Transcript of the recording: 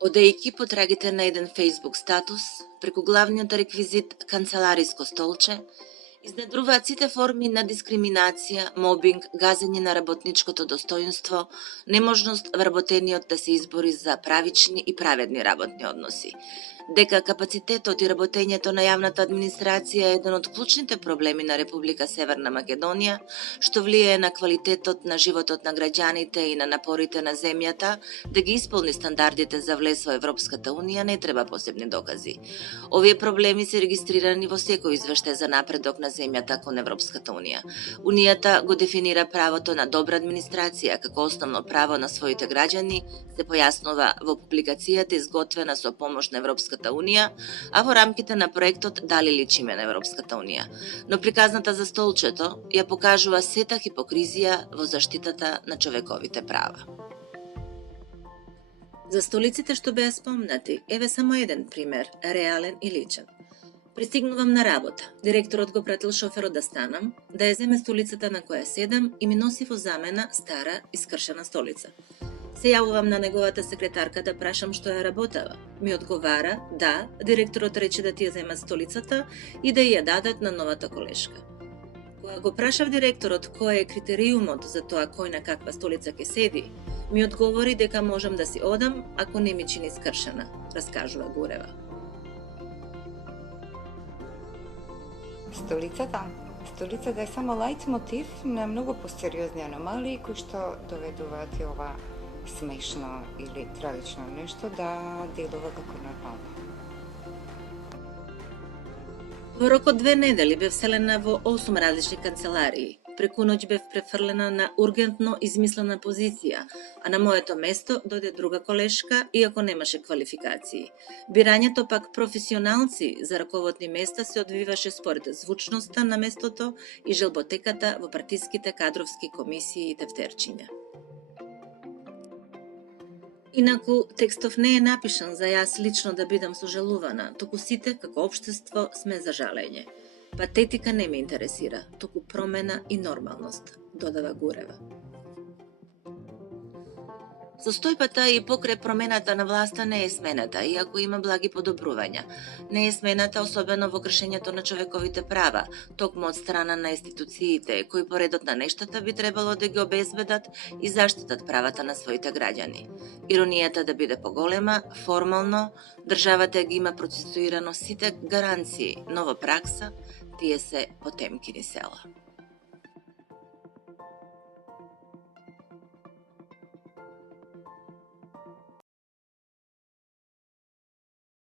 Одејќи потрагите на еден Facebook статус, преку главниот реквизит канцелариско столче, изнедруваат сите форми на дискриминација, мобинг, газење на работничкото достоинство, неможност вработениот да се избори за правични и праведни работни односи. Дека капацитетот и работењето на јавната администрација е еден од клучните проблеми на Република Северна Македонија, што влијае на квалитетот на животот на граѓаните и на напорите на земјата да ги исполни стандардите за влез во Европската Унија, не треба посебни докази. Овие проблеми се регистрирани во секој извештај за напредок на земјата кон Европската Унија. Унијата го дефинира правото на добра администрација како основно право на своите граѓани, се појаснува во публикацијата изготвена со помош на Европската Унија, а во рамките на проектот Дали личиме на Европската Унија. Но приказната за столчето ја покажува сета хипокризија во заштитата на човековите права. За столиците што беа спомнати, еве само еден пример, реален и личен. Пристигнувам на работа. Директорот го пратил шоферот да станам, да ја земе столицата на која седам и ми носи во замена стара, искршена столица. Се јавувам на неговата секретарка да прашам што ја работава. Ми одговара, да, директорот рече да ти ја земат столицата и да ја дадат на новата колешка. Кога го прашав директорот кој е критериумот за тоа кој на каква столица ќе седи, ми одговори дека можам да си одам ако не ми чини скршена, раскажува Гурева. Столицата е само лајт мотив на многу посериозни аномалии кои што доведуваат и ова смешно или трагично нешто да делува како нормално. Во рок од 2 недели бев вселена во 8 различни канцеларии. Преку ноќ бев префрлена на ургентно измислена позиција, а на моето место дојде друга колешка, иако немаше квалификации. Бирањето пак професионалци за раководни места се одвиваше според звучноста на местото и желботеката во партиските кадровски комисии и тефтерчиња. Инаку, текстов не е напишан за јас лично да бидам сожалувана, туку сите како општество сме за жалење. Патетика не ме интересира, туку промена и нормалност, додава Гурева. Состојбата и покрај промената на власта не е смената, иако има благи подобрувања. Не е смената особено во кршењето на човековите права, токму од страна на институциите, кои по редот на нештата би требало да ги обезбедат и заштитат правата на своите граѓани. Иронијата да биде поголема, формално, државата ги има процесуирано сите гаранции, но во пракса тие се потемкини села.